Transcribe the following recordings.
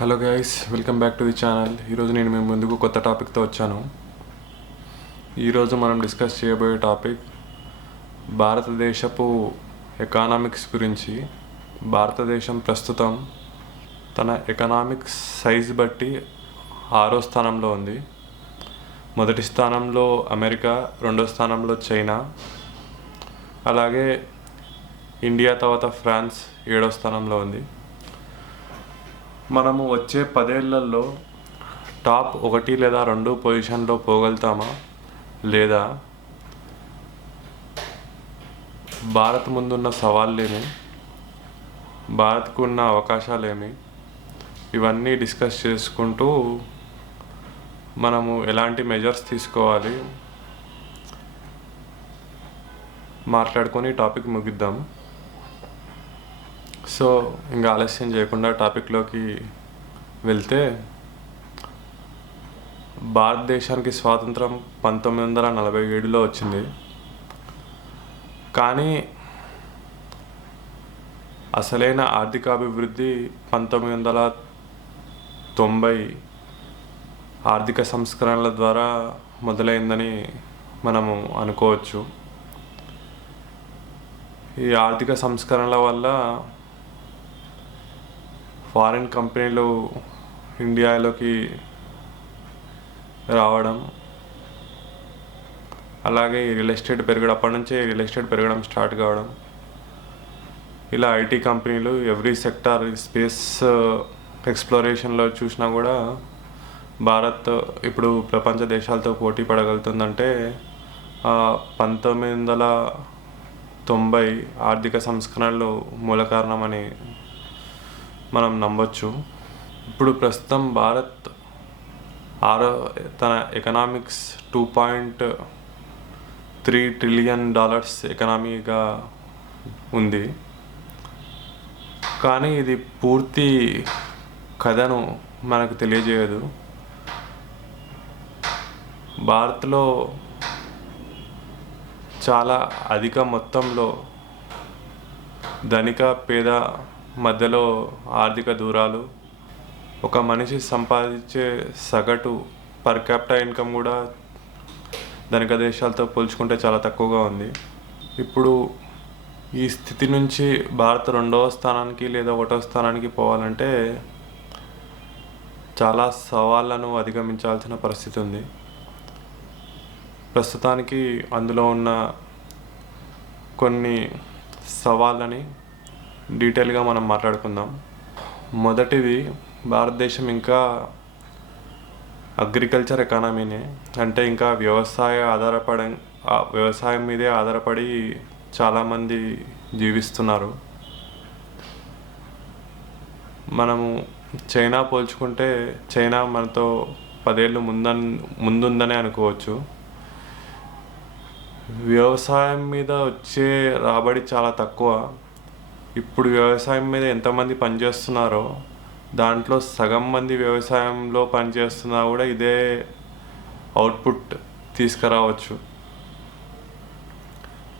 Hello guys, welcome back to the channel. ఈరోజు నేను మీ ముందుకు కొత్త టాపిక్తో వచ్చాను. ఈరోజు మనం డిస్కస్ చేయబోయే టాపిక్ భారతదేశపు ఎకనామిక్స్ గురించి. భారతదేశం ప్రస్తుతం తన ఎకనామిక్స్ సైజ్ బట్టి 6వ స్థానంలో ఉంది. మొదటి స్థానంలో అమెరికా, 2వ స్థానంలో చైనా, అలాగే ఇండియా తర్వాత ఫ్రాన్స్ 7వ స్థానంలో ఉంది. మనము వచ్చే 10 ఏళ్లలో టాప్ 1 లేదా 2 పొజిషన్లో పోగలుగుతామా, లేదా భారత్ ముందున్న సవాళ్ళేమి, భారత్కు ఉన్న అవకాశాలేమి, ఇవన్నీ డిస్కస్ చేసుకుంటూ మనము ఎలాంటి మెజర్స్ తీసుకోవాలి మాట్లాడుకొని టాపిక్ ముగిద్దాం. సో ఇంకా ఆలస్యం చేయకుండా టాపిక్లోకి వెళ్తే, భారతదేశానికి స్వాతంత్రం 1947లో వచ్చింది. కానీ అసలైన ఆర్థికాభివృద్ధి 1990 ఆర్థిక సంస్కరణల ద్వారా మొదలైందని మనము అనుకోవచ్చు. ఈ ఆర్థిక సంస్కరణల వల్ల ఫారిన్ కంపెనీలు ఇండియాలోకి రావడం, అలాగే రియల్ ఎస్టేట్ పెరగడం, అప్పటి నుంచే రియల్ ఎస్టేట్ పెరగడం స్టార్ట్ కావడం, ఇలా ఐటీ కంపెనీలు ఎవ్రీ సెక్టార్, స్పేస్ ఎక్స్ప్లోరేషన్లో చూసినా కూడా భారత్ ఇప్పుడు ప్రపంచ దేశాలతో పోటీ పడగలుగుతుందంటే 1990 ఆర్థిక సంస్కరణలు మూల కారణమని మనం నమ్మొచ్చు. ఇప్పుడు ప్రస్తుతం భారత్ తన ఎకనామిక్స్ $2.3 ట్రిలియన్ ఎకనామీగా ఉంది. కానీ ఇది పూర్తి కథను మనకు తెలియజేయదు. భారత్లో చాలా అధిక మొత్తంలో ధనిక పేద మధ్యలో ఆర్థిక దూరాలు, ఒక మనిషి సంపాదించే సగటు పర్ క్యాపిటల్ ఇన్కమ్ కూడా ధనిక దేశాలతో పోల్చుకుంటే చాలా తక్కువగా ఉంది. ఇప్పుడు ఈ స్థితి నుంచి భారత్ 2వ స్థానానికి లేదా 1వ స్థానానికి పోవాలంటే చాలా సవాళ్ళను అధిగమించాల్సిన పరిస్థితి ఉంది. ప్రస్తుతానికి అందులో ఉన్న కొన్ని సవాళ్ళని డీటెయిల్గా మనం మాట్లాడుకుందాం. మొదటిది, భారతదేశం ఇంకా అగ్రికల్చర్ ఎకానమీనే, అంటే ఇంకా వ్యవసాయం మీదే ఆధారపడి చాలామంది జీవిస్తున్నారు. మనము చైనా పోల్చుకుంటే చైనా మనతో 10 ఏళ్ళు ముందుందనే అనుకోవచ్చు. వ్యవసాయం మీద వచ్చే రాబడి చాలా తక్కువ. ఇప్పుడు వ్యవసాయం మీద ఎంతమంది పనిచేస్తున్నారో దాంట్లో సగం మంది వ్యవసాయంలో పనిచేస్తున్నా కూడా ఇదే అవుట్పుట్ తీసుకురావచ్చు.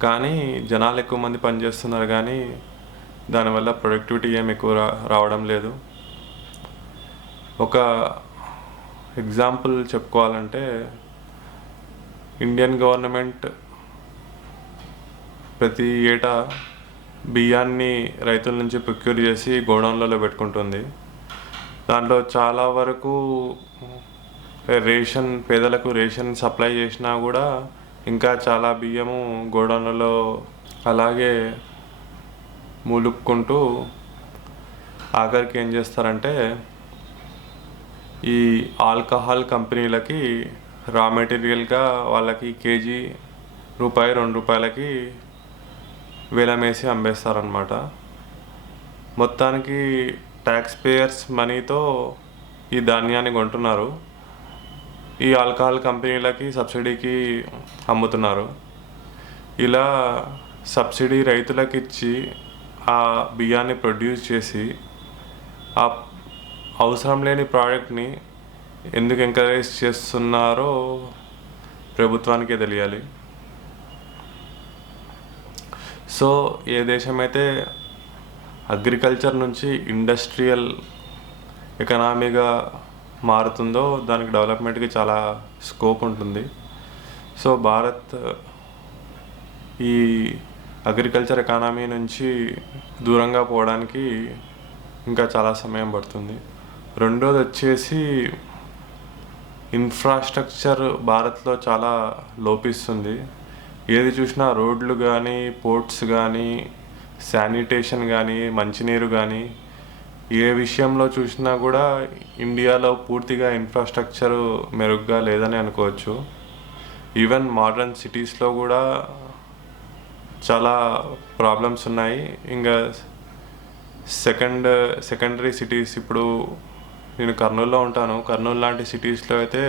కానీ జనాలు ఎక్కువ మంది పనిచేస్తున్నారు, కానీ దానివల్ల ప్రొడక్టివిటీ ఏమి ఎక్కువ రావడం లేదు. ఒక ఎగ్జాంపుల్ చెప్పుకోవాలంటే, ఇండియన్ గవర్నమెంట్ ప్రతి ఏటా బియ్యాన్ని రైతుల నుంచి ప్రొక్యూర్ చేసి గోడౌన్లలో పెట్టుకుంటుంది. దాంట్లో చాలా వరకు పేదలకు రేషన్ సప్లై చేసినా కూడా ఇంకా చాలా బియ్యము గోడౌన్లలో అలాగే మూలుక్కుంటూ ఆఖరికి ఏం చేస్తారంటే, ఈ ఆల్కహాల్ కంపెనీలకి రా మెటీరియల్గా వాళ్ళకి కేజీ ₹2 వేలమేసి అమ్మేస్తారనమాట. మొత్తానికి ట్యాక్స్ పేయర్స్ మనీతో ఈ ధాన్యాన్ని కొంటున్నారు, ఈ ఆల్కహాల్ కంపెనీలకి సబ్సిడీకి అమ్ముతున్నారు. ఇలా సబ్సిడీ రైతులకు ఇచ్చి ఆ బియ్యాన్ని ప్రొడ్యూస్ చేసి ఆ అవసరం లేని ప్రోడక్ట్ని ఎందుకు ఎంకరేజ్ చేస్తున్నారో ప్రభుత్వానికే తెలియాలి. సో ఏ దేశమైతే అగ్రికల్చర్ నుంచి ఇండస్ట్రియల్ ఎకనామీగా మారుతుందో దానికి డెవలప్మెంట్కి చాలా స్కోప్ ఉంటుంది. సో భారత్ ఈ అగ్రికల్చర్ ఎకానమీ నుంచి దూరంగా పోవడానికి ఇంకా చాలా సమయం పడుతుంది. రెండోది వచ్చేసి ఇన్ఫ్రాస్ట్రక్చర్ భారత్లో చాలా లోపిస్తుంది. ఏది చూసినా రోడ్లు కానీ, పోర్ట్స్ కానీ, శానిటేషన్ కానీ, మంచినీరు కానీ, ఏ విషయంలో చూసినా కూడా ఇండియాలో పూర్తిగా ఇన్ఫ్రాస్ట్రక్చర్ మెరుగ్గా లేదని అనుకోవచ్చు. ఈవెన్ మోడర్న్ సిటీస్లో కూడా చాలా ప్రాబ్లమ్స్ ఉన్నాయి. ఇంకా సెకండరీ సిటీస్, ఇప్పుడు నేను కర్నూలులో ఉంటాను. కర్నూలు లాంటి సిటీస్లో అయితే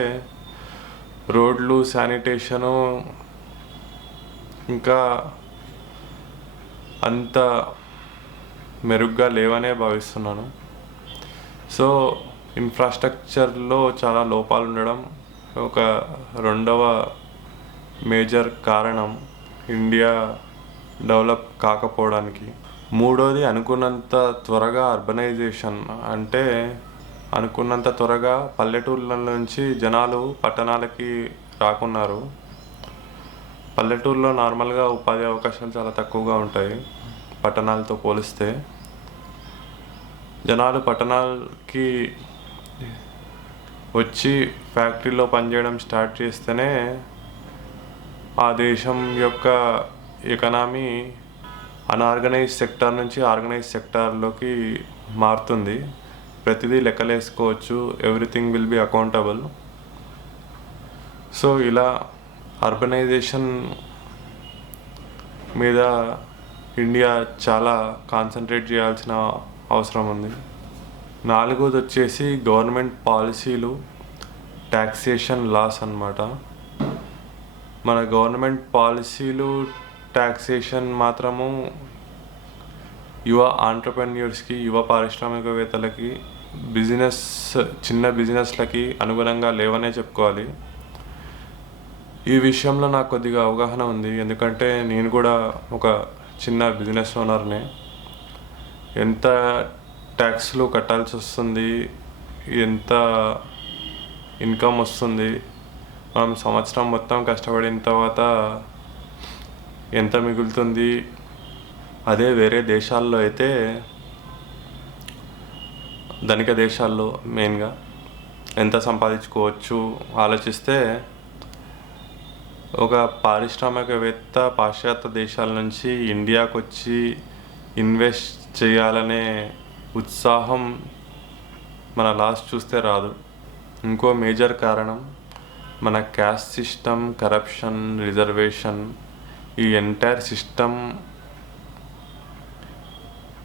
రోడ్లు, శానిటేషను ఇంకా అంత మెరుగ్గా లేవనే భావిస్తున్నాను. సో ఇన్ఫ్రాస్ట్రక్చర్లో చాలా లోపాలు ఉండడం ఒక రెండవ మేజర్ కారణం ఇండియా డెవలప్ కాకపోవడానికి. మూడోది అనుకున్నంత త్వరగా అర్బనైజేషన్. అంటే అనుకున్నంత త్వరగా పల్లెటూళ్ళ నుంచి జనాలు పట్టణాలకి రాకున్నారు. పల్లెటూరులో నార్మల్గా ఉపాధి అవకాశాలు చాలా తక్కువగా ఉంటాయి పట్టణాలతో పోలిస్తే. జనాలు పట్టణాలకి వచ్చి ఫ్యాక్టరీలో పనిచేయడం స్టార్ట్ చేస్తేనే ఆ దేశం యొక్క ఎకనామీ అన్ఆర్గనైజ్ సెక్టార్ నుంచి ఆర్గనైజ్ సెక్టార్లోకి మారుతుంది. ప్రతిదీ లెక్కలేసుకోవచ్చు. Everything will be accountable. So ఇలా అర్బనైజేషన్ మీద ఇండియా చాలా కాన్సన్ట్రేట్ చేయాల్సిన అవసరం ఉంది. నాలుగోది వచ్చేసి గవర్నమెంట్ పాలసీలు, ట్యాక్సేషన్ లాస్ అన్నమాట. మన గవర్నమెంట్ పాలసీలు, ట్యాక్సేషన్ మాత్రము యువ ఆంటర్ప్రెన్యూర్స్కి, యువ పారిశ్రామికవేత్తలకి, చిన్న బిజినెస్లకి అనుగుణంగా లేవనే చెప్పుకోవాలి. ఈ విషయంలో నాకు కొద్దిగా అవగాహన ఉంది. ఎందుకంటే నేను కూడా ఒక చిన్న బిజినెస్ ఓనర్నే. ఎంత ట్యాక్స్లు కట్టాల్సి వస్తుంది, ఎంత ఇన్కమ్ వస్తుంది, మనం సంవత్సరం మొత్తం కష్టపడిన తర్వాత ఎంత మిగులుతుంది, అదే వేరే దేశాల్లో అయితే, ధనిక దేశాల్లో మెయిన్గా ఎంత సంపాదించుకోవచ్చు ఆలోచిస్తే, ఒక పారిశ్రామికవేత్త పాశ్చాత్య దేశాల నుంచి ఇండియాకు వచ్చి ఇన్వెస్ట్ చేయాలనే ఉత్సాహం మన లాస్ట్ చూస్తే రాదు. ఇంకో మేజర్ కారణం మన క్యాస్ట్ సిస్టమ్, కరప్షన్, రిజర్వేషన్, ఈ ఎంటైర్ సిస్టమ్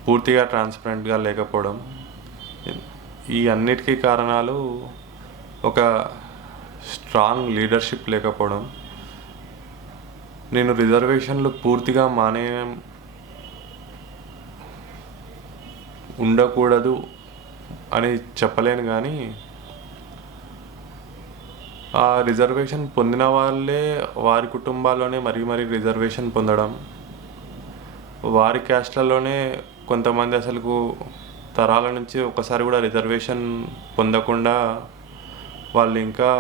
పూర్తిగా ట్రాన్స్పరెంట్గా లేకపోవడం. ఈ అన్నిటికీ కారణాలు ఒక స్ట్రాంగ్ లీడర్షిప్ లేకపోవడం. నేను రిజర్వేషన్లు పూర్తిగా ఉండకూడదు అని చెప్పలేను, కానీ ఆ రిజర్వేషన్ పొందిన వాళ్ళే వారి కుటుంబాల్లోనే మరీ రిజర్వేషన్ పొందడం, వారి క్యాస్ట్లలోనే కొంతమంది అసలు తరాల నుంచి ఒకసారి కూడా రిజర్వేషన్ పొందకుండా వాళ్ళు ఇంకా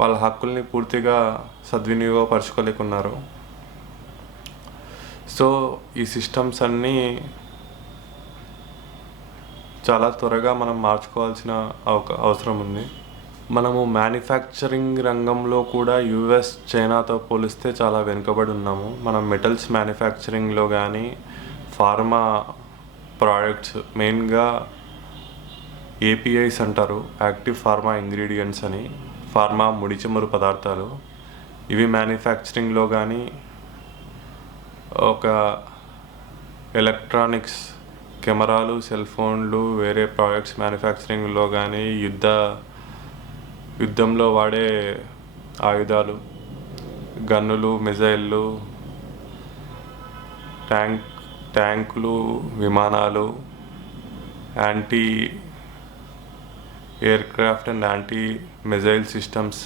వాళ్ళ హక్కుల్ని పూర్తిగా సద్వినియోగపరచుకోలేకున్నారు. సో ఈ సిస్టమ్స్ అన్నీ చాలా త్వరగా మనం మార్చుకోవాల్సిన అవసరం ఉంది. మనము మ్యానుఫ్యాక్చరింగ్ రంగంలో కూడా యూఎస్, చైనాతో పోలిస్తే చాలా వెనుకబడి ఉన్నాము. మనం మెటల్స్ మ్యానుఫ్యాక్చరింగ్లో కానీ, ఫార్మా ప్రోడక్ట్స్, మెయిన్గా ఏపీఐస్ అంటారు, యాక్టివ్ ఫార్మా ఇంగ్రీడియంట్స్ అని, ఫార్మా ముడిచమురు పదార్థాలు, ఇవి మ్యానుఫ్యాక్చరింగ్లో కానీ, ఒక ఎలక్ట్రానిక్స్, కెమెరాలు, సెల్ ఫోన్లు, వేరే ప్రోడక్ట్స్ మ్యానుఫ్యాక్చరింగ్లో కానీ, యుద్ధంలో వాడే ఆయుధాలు, గన్నులు, మిజైళ్ళు, ట్యాంకులు, విమానాలు, anti aircraft and anti missile systems,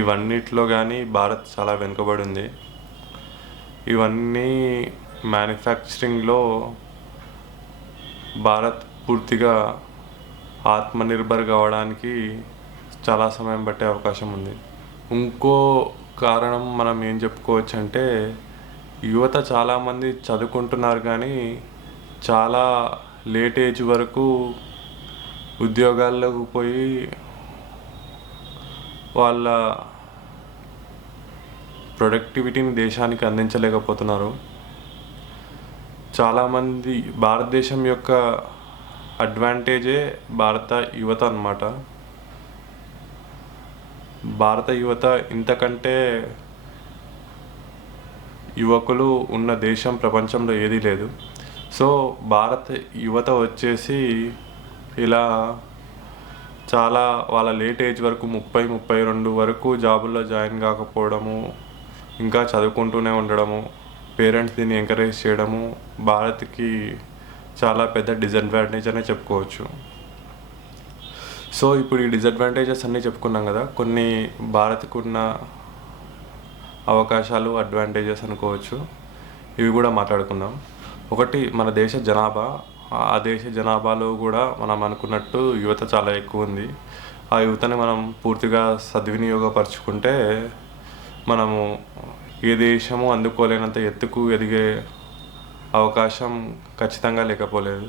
ఇవన్నిట్లో కానీ భారత్ చాలా వెనుకబడి ఉంది. ఇవన్నీ మ్యానుఫ్యాక్చరింగ్లో భారత్ పూర్తిగా ఆత్మనిర్భర్ కావడానికి చాలా సమయం పట్టే అవకాశం ఉంది. ఇంకో కారణం మనం ఏం చెప్పుకోవచ్చు అంటే, యువత చాలామంది చదువుకుంటున్నారు కానీ చాలా లేట్ ఏజ్ వరకు ఉద్యోగాల్లోకి పోయి వాళ్ళ ప్రొడక్టివిటీని దేశానికి అందించలేకపోతున్నారు. చాలామంది భారతదేశం యొక్క అడ్వాంటేజే భారత యువత అన్నమాట. భారత యువత ఇంతకంటే యువకులు ఉన్న దేశం ప్రపంచంలో ఏదీ లేదు. సో భారత యువత వచ్చేసి ఇలా చాలా వాళ్ళ లేట్ ఏజ్ వరకు 30-32 వరకు జాబుల్లో జాయిన్ కాకపోవడము, ఇంకా చదువుకుంటూనే ఉండడము, పేరెంట్స్ దీన్ని ఎంకరేజ్ చేయడము భారత్కి చాలా పెద్ద డిసడ్వాంటేజ్ అనే చెప్పుకోవచ్చు. సో ఇప్పుడు ఈ డిసడ్వాంటేజెస్ అన్నీ చెప్పుకున్నాం కదా, కొన్ని భారత్కు ఉన్న అవకాశాలు, అడ్వాంటేజెస్ అనుకోవచ్చు. ఇవి కూడా మాట్లాడుకుందాం. ఒకటి, మన దేశ జనాభా. ఆ దేశ జనాభాలో కూడా మనం అనుకున్నట్టు యువత చాలా ఎక్కువ ఉంది. ఆ యువతని మనం పూర్తిగా సద్వినియోగపరుచుకుంటే మనము ఏ దేశము అందుకోలేనంత ఎత్తుకు ఎదిగే అవకాశం ఖచ్చితంగా లేకపోలేదు.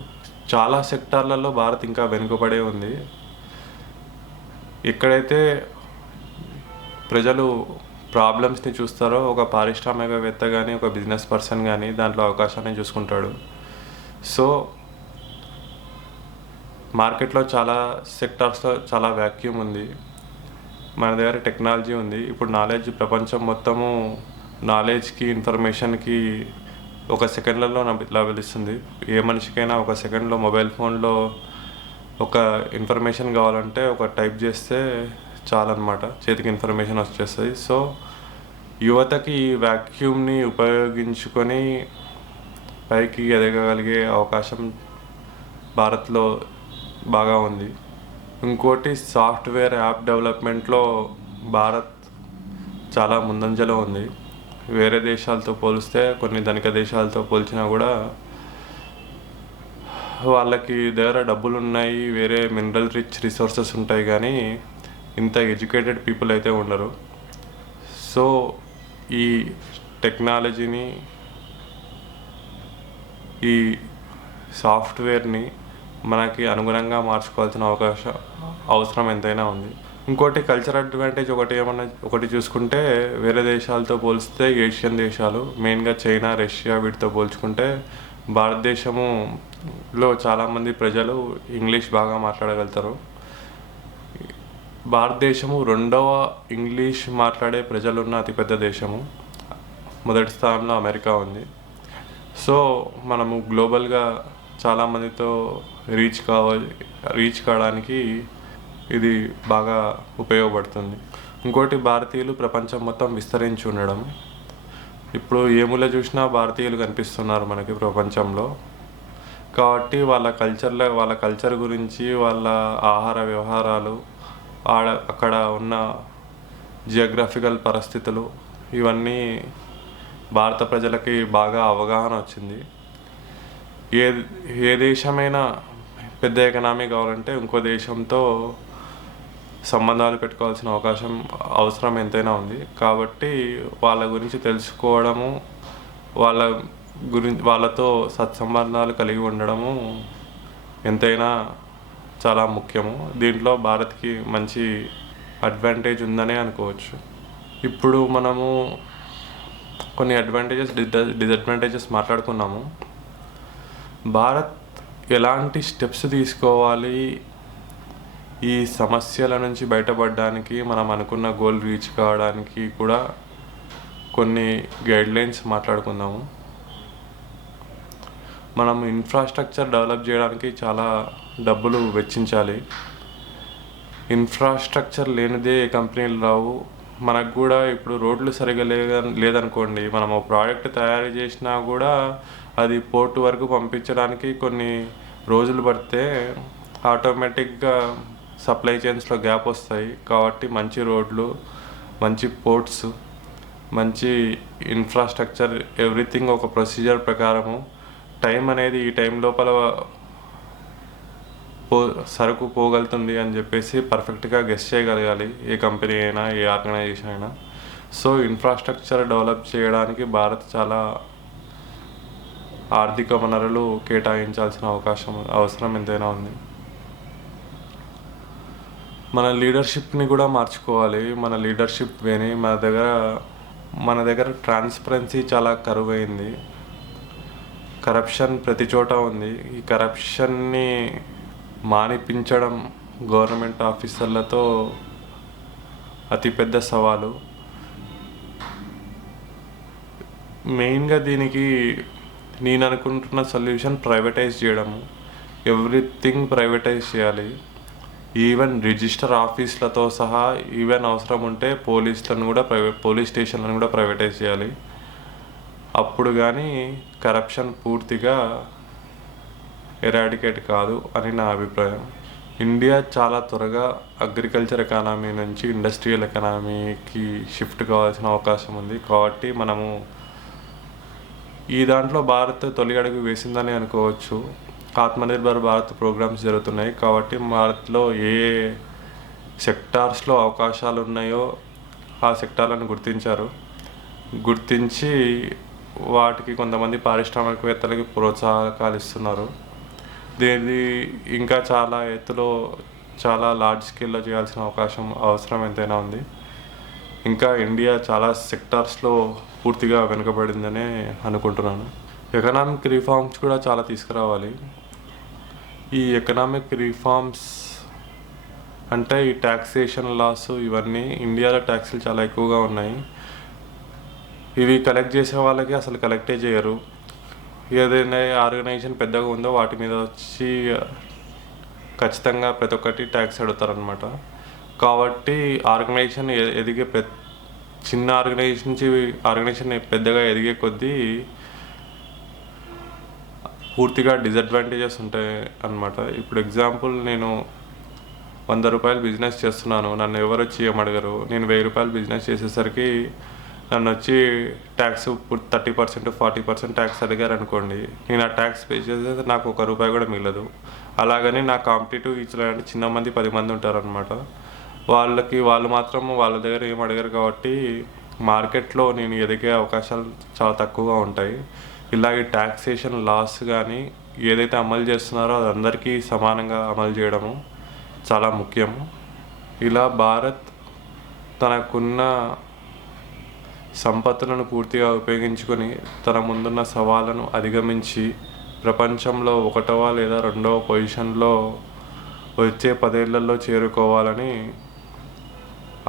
చాలా సెక్టార్లలో భారత్ ఇంకా వెనుకబడే ఉంది. ఎక్కడైతే ప్రజలు ప్రాబ్లమ్స్ని చూస్తారో ఒక పారిశ్రామికవేత్త కానీ ఒక బిజినెస్ పర్సన్ కానీ దాంట్లో అవకాశాన్ని చూసుకుంటాడు. సో మార్కెట్లో చాలా సెక్టార్స్లో చాలా వ్యాక్యూమ్ ఉంది. మన దగ్గర టెక్నాలజీ ఉంది. ఇప్పుడు నాలెడ్జ్ ప్రపంచం మొత్తము నాలెడ్జ్కి, ఇన్ఫర్మేషన్కి ఒక సెకండ్లలో లభిస్తుంది. ఏ మనిషికైనా ఒక సెకండ్లో మొబైల్ ఫోన్లో ఒక ఇన్ఫర్మేషన్ కావాలంటే ఒక టైప్ చేస్తే చాలన్నమాట, చేతికి ఇన్ఫర్మేషన్ వచ్చేస్తుంది. సో యువతకి ఈ వ్యాక్యూమ్ని ఉపయోగించుకొని పైకి ఎదగగలిగే అవకాశం భారత్లో బాగా ఉంది. ఇంకోటి, సాఫ్ట్వేర్ యాప్ డెవలప్మెంట్లో భారత్ చాలా ముందంజలో ఉంది. వేరే దేశాలతో పోలిస్తే, కొన్ని ధనిక దేశాలతో పోల్చినా కూడా వాళ్ళకి దగ్గర డబ్బులు ఉన్నాయి, వేరే మినరల్ రిచ్ రిసోర్సెస్ ఉంటాయి, కానీ ఇంత ఎడ్యుకేటెడ్ పీపుల్ అయితే ఉండరు. సో ఈ టెక్నాలజీని, ఈ సాఫ్ట్వేర్ని మనకి అనుగుణంగా మార్చుకోవాల్సిన అవసరం ఎంతైనా ఉంది. ఇంకోటి, కల్చర్ అడ్వాంటేజ్ ఒకటి చూసుకుంటే, వేరే దేశాలతో పోలిస్తే ఏషియన్ దేశాలు, మెయిన్గా చైనా, రష్యా, వీటితో పోల్చుకుంటే భారతదేశంలో చాలామంది ప్రజలు ఇంగ్లీష్ బాగా మాట్లాడగలుగుతారు. భారతదేశము 2వ ఇంగ్లీష్ మాట్లాడే ప్రజలున్న అతిపెద్ద దేశము. మొదటి స్థానంలో అమెరికా ఉంది. సో మనము గ్లోబల్గా చాలామందితో రీచ్ కావడానికి ఇది బాగా ఉపయోగపడుతుంది. ఇంకోటి, భారతీయులు ప్రపంచం మొత్తం విస్తరించి ఉండడం. ఇప్పుడు ఏ మూల చూసినా భారతీయులు కనిపిస్తున్నారు మనకి ప్రపంచంలో. కాబట్టి వాళ్ళ కల్చర్ గురించి, వాళ్ళ ఆహార వ్యవహారాలు, అక్కడ ఉన్న జియోగ్రఫికల్ పరిస్థితులు, ఇవన్నీ భారత ప్రజలకి బాగా అవగాహన వచ్చింది. ఏ దేశమైనా పెద్ద ఎకనామీ కావాలంటే ఇంకో దేశంతో సంబంధాలు పెట్టుకోవాల్సిన అవసరం ఎంతైనా ఉంది. కాబట్టి వాళ్ళ గురించి తెలుసుకోవడము, వాళ్ళతో సత్సంబంధాలు కలిగి ఉండడము ఎంతైనా చాలా ముఖ్యము. దీంట్లో భారత్కి మంచి అడ్వాంటేజ్ ఉందనే అనుకోవచ్చు. ఇప్పుడు మనము కొన్ని అడ్వాంటేజెస్, డిసడ్వాంటేజెస్ మాట్లాడుకున్నాము. భారత్ ఎలాంటి స్టెప్స్ తీసుకోవాలి ఈ సమస్యల నుంచి బయటపడడానికి, మనం అనుకున్న గోల్ రీచ్ కావడానికి కూడా కొన్ని గైడ్లైన్స్ మాట్లాడుకుందాము. మనం ఇన్ఫ్రాస్ట్రక్చర్ డెవలప్ చేయడానికి చాలా డబ్బులు వెచ్చించాలి. ఇన్ఫ్రాస్ట్రక్చర్ లేనిదే ఏ కంపెనీలు రావు. మనకు కూడా ఇప్పుడు రోడ్లు సరిగా లేదనుకోండి, మనం ఒక ప్రోడక్ట్ తయారు చేసినా కూడా అది పోర్ట్ వరకు పంపించడానికి కొన్ని రోజులు పడితే ఆటోమేటిక్గా సప్లై చైన్స్లో గ్యాప్ వస్తాయి. కాబట్టి మంచి రోడ్లు, మంచి పోర్ట్స్, మంచి ఇన్ఫ్రాస్ట్రక్చర్, ఎవ్రీథింగ్ ఒక ప్రొసీజర్ ప్రకారము, టైం అనేది ఈ టైం లోపల పో సరుకు పోగలుగుతుంది అని చెప్పేసి పర్ఫెక్ట్గా గెస్ చేయగలగాలి, ఏ కంపెనీ అయినా ఏ ఆర్గనైజేషన్ అయినా. సో ఇన్ఫ్రాస్ట్రక్చర్ డెవలప్ చేయడానికి భారత్ చాలా ఆర్థిక వనరులు కేటాయించాల్సిన అవసరం ఎంతైనా ఉంది. మన లీడర్షిప్ని కూడా మార్చుకోవాలి. మన లీడర్షిప్ వేని మన దగ్గర ట్రాన్స్పరెన్సీ చాలా కరువైంది. కరప్షన్ ప్రతి చోట ఉంది. ఈ కరప్షన్ని మానిపించడం గవర్నమెంట్ ఆఫీసర్లతో అతిపెద్ద సవాలు. మెయిన్గా దీనికి నేను అనుకుంటున్న సొల్యూషన్ ప్రైవేటైజ్ చేయడము. ఎవ్రీథింగ్ ప్రైవేటైజ్ చేయాలి. ఈవెన్ రిజిస్టర్ ఆఫీసులతో సహా, ఈవెన్ అవసరం ఉంటే పోలీస్ స్టేషన్లను కూడా ప్రైవేటైజ్ చేయాలి. అప్పుడు కానీ కరప్షన్ పూర్తిగా ఎరాడికేట్ కాదు అని నా అభిప్రాయం. ఇండియా చాలా త్వరగా అగ్రికల్చర్ ఎకానమీ నుంచి ఇండస్ట్రియల్ ఎకానమీకి షిఫ్ట్ కావాల్సిన అవకాశం ఉంది. కాబట్టి మనము ఈ దాంట్లో భారత్ తొలి అడుగు వేసిందని అనుకోవచ్చు. ఆత్మనిర్భర్ భారత్ ప్రోగ్రామ్స్ జరుగుతున్నాయి. కాబట్టి భారత్లో ఏ సెక్టార్స్లో అవకాశాలు ఉన్నాయో ఆ సెక్టార్లను గుర్తించి వాటికి కొంతమంది పారిశ్రామికవేత్తలకి ప్రోత్సాహకాలు ఇస్తున్నారు. దీన్ని ఇంకా చాలా ఎత్తులో, చాలా లార్జ్ స్కేల్లో చేయాల్సిన అవసరం ఎంతైనా ఉంది. ఇంకా ఇండియా చాలా సెక్టార్స్లో పూర్తిగా వెనుకబడిందనే అనుకుంటున్నాను. ఎకనామిక్ రిఫార్మ్స్ కూడా చాలా తీసుకురావాలి. ఈ ఎకనామిక్ రిఫార్మ్స్ అంటే ఈ ట్యాక్సేషన్ లాస్, ఇవన్నీ ఇండియాలో ట్యాక్సులు చాలా ఎక్కువగా ఉన్నాయి. ఇవి కలెక్ట్ చేసే వాళ్ళకి అసలు కలెక్టే చేయరు. ఏదైనా ఆర్గనైజేషన్ పెద్దగా ఉందో వాటి మీద వచ్చి ఖచ్చితంగా ప్రతి ఒక్కటి ట్యాక్స్ అడుగుతారనమాట. కాబట్టి ఆర్గనైజేషన్ చిన్న ఆర్గనైజేషన్ నుంచి ఆర్గనైజేషన్ పెద్దగా ఎదిగే కొద్దీ పూర్తిగా డిసడ్వాంటేజెస్ ఉంటాయి అన్నమాట. ఇప్పుడు ఎగ్జాంపుల్, నేను 100 రూపాయలు బిజినెస్ చేస్తున్నాను. నన్ను ఎవరు వచ్చి ఏమడగరు. నేను 1000 రూపాయలు బిజినెస్ చేసేసరికి నన్ను వచ్చి ట్యాక్స్ 30%, 40% ట్యాక్స్ అడిగారు అనుకోండి. నేను ఆ ట్యాక్స్ పే చేసేది నాకు 1 రూపాయి కూడా మిగలదు. అలాగని నా కాంపిటేటివ్ ఇచ్చారంటే చిన్న మంది 10 మంది ఉంటారనమాట. వాళ్ళు మాత్రం వాళ్ళ దగ్గర ఏం అడగరు. కాబట్టి మార్కెట్లో నేను ఎదిగే అవకాశాలు చాలా తక్కువగా ఉంటాయి. ఇలాగే ట్యాక్సేషన్ లాస్ కానీ ఏదైతే అమలు చేస్తున్నారో అది అందరికీ సమానంగా అమలు చేయడము చాలా ముఖ్యము. ఇలా భారత్ తనకున్న సంపత్తులను పూర్తిగా ఉపయోగించుకొని తన ముందున్న సవాళ్ళను అధిగమించి ప్రపంచంలో 1వ లేదా 2వ పొజిషన్లో వచ్చే 10 ఏళ్లలో చేరుకోవాలని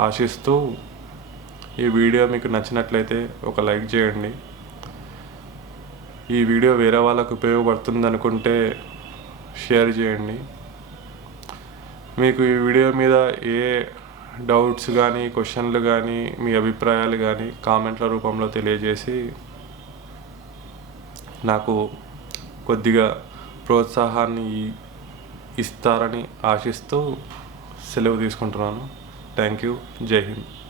ఆశిస్తూ, ఈ వీడియో మీకు నచ్చినట్లయితే ఒక లైక్ చేయండి. ఈ వీడియో వేరే వాళ్ళకు ఉపయోగపడుతుంది అనుకుంటే షేర్ చేయండి. మీకు ఈ వీడియో మీద ఏ డౌట్స్ కానీ, క్వశ్చన్లు కానీ, మీ అభిప్రాయాలు కానీ కామెంట్ల రూపంలో తెలియజేసి నాకు కొద్దిగా ప్రోత్సాహాన్ని ఇస్తారని ఆశిస్తూ సెలవు తీసుకుంటున్నాను. Thank you. జై హింద్.